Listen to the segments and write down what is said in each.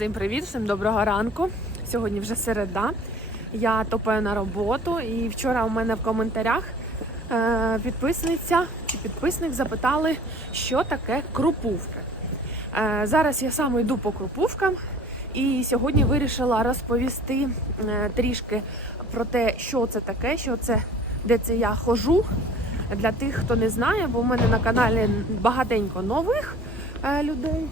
Всім привіт, всім доброго ранку. Сьогодні вже середа. Я топаю на роботу, і вчора у мене в коментарях е, підписниця чи підписник запитали, що таке крупувки. Е, зараз я саме йду по крупувкам, і сьогодні вирішила розповісти е, трішки про те, що це таке, що це, де це я хожу. Для тих, хто не знає, бо в мене на каналі багатенько нових людей.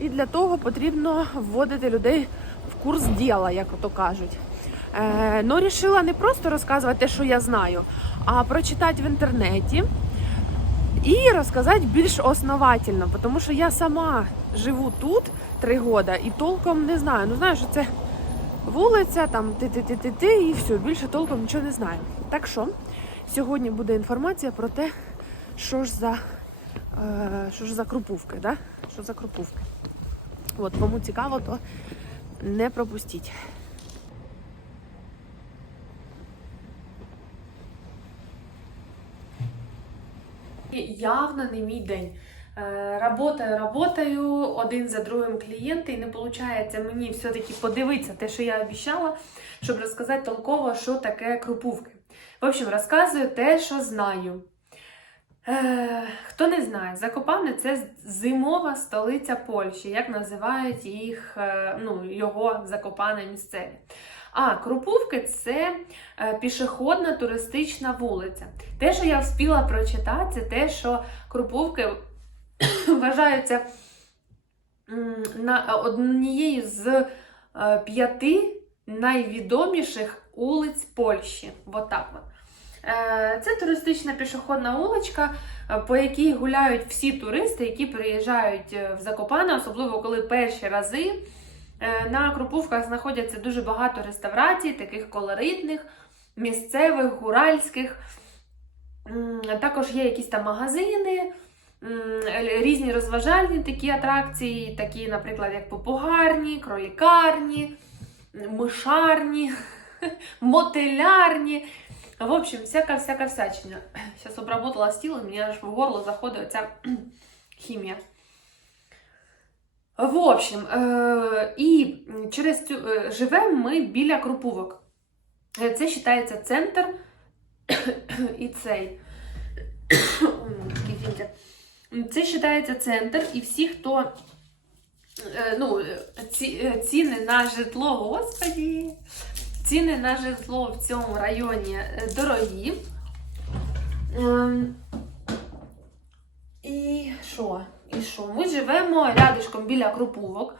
І для того потрібно вводити людей в курс діла, як ото кажуть. Е, ну, рішила не просто розказувати те, що я знаю, а прочитати в інтернеті і розказати більш основательно, тому що я сама живу тут три роки і толком не знаю. Ну, знаю, що це вулиця, там ти-ти-ти-ти-ти, і все, більше толком нічого не знаю. Так що сьогодні буде інформація про те, що ж за, е, що ж за крупувки, да? що за крупувки. От, кому цікаво, то не пропустіть. Явно не мій день. Е, Работаю, работаю, один за другим клієнти, і не виходить мені все-таки подивитися те, що я обіцяла, щоб розказати толково, що таке крупувки. В общем, розказую те, що знаю. Хто не знає, Закопане це зимова столиця Польщі, як називають їх, е, ну, його Закопане місцеві. А Крупувки це е, пішохідна туристична вулиця. Те, що я встигла прочитати, це те, що Крупувки вважаються на однією з е, п'яти найвідоміших вулиць Польщі. Вот так Це туристична пішохідна вуличка, е, по якій гуляють всі туристи, які приїжджають е, в Закопане, особливо коли перші рази. Е, На Крупувках знаходяться дуже багато реставрацій, таких колоритних, місцевих, гуральських. Також є якісь там магазини, різні розважальні такі атракції, такі, наприклад, як попугарні, кролікарні, мишарні, мотилярні. В общем, всяка-всяка всячина. Сейчас обработала стіл, і мені аж в горло заходить оця хімія. В общем, і через цю е- живемо ми біля крупувок. Е, Це вважається центр і цей. Це вважається центр, і всі, хто ну, ці, ціни на житло, господі, ціни на житло в цьому районі е, дорогі. Ем, І що? І що? Ми живемо рядишком біля крупувок.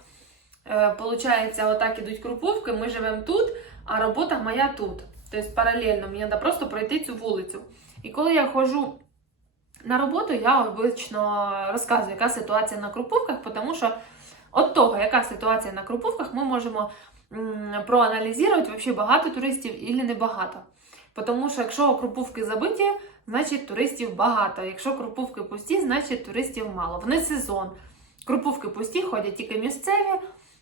Е, Получається, отак ідуть крупувки, ми живемо тут, а робота моя тут. Тобто паралельно, мені треба просто пройти цю вулицю. І коли я ходжу на роботу, я обично розказую, яка ситуація на крупувках, тому що от того, яка ситуація на крупувках, ми можемо проаналізувати, вообще багато туристів і не багато. Тому що якщо крупувки забиті, значить туристів багато. Якщо крупувки пусті, значить туристів мало. В сезон. Крупувки пусті, ходять тільки місцеві.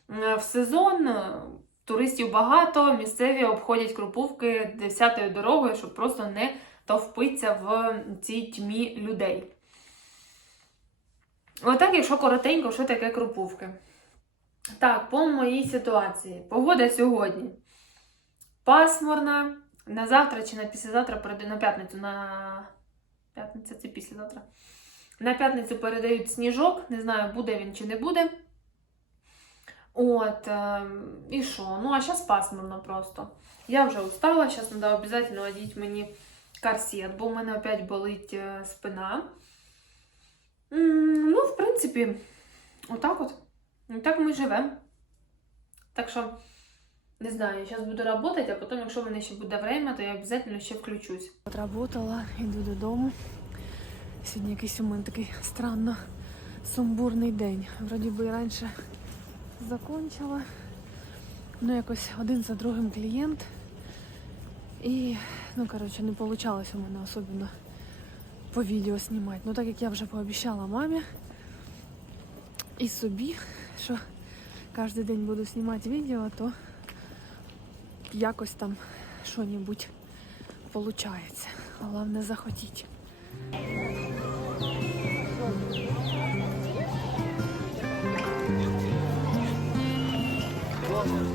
В сезон е, туристів багато, місцеві обходять крупувки десятою дорогою, щоб просто не товпиться в цій тьмі людей. Отак, якщо коротенько, що таке крупувки. Так, по моїй ситуації. Погода сьогодні пасмурна. На завтра чи на післязавтра передають на п'ятницю. На п'ятниця це післязавтра. На п'ятницю передають сніжок. Не знаю, буде він чи не буде. От, е, і що? Ну, а зараз пасмурно просто. Я вже устала, зараз треба обов'язково одіти мені корсет, бо в мене опять болить е, спина. Ну, в принципі, отак от. Так ми живемо. Так що, не знаю, зараз буду працювати, а потім, якщо в мене ще буде время, то я обов'язково ще включусь. Отработала, йду додому. Сьогодні якийсь у мене такий странно сумбурний день. Вроді би і раніше закончила. Ну, якось один за другим клієнт. І, ну, коротше, не вийшло у мене особливо по відео знімати. Ну, так як я вже пообіцяла мамі і собі, що кожен день буду знімати відео, то якось там що-небудь виходить. Головне захотіть. Боже.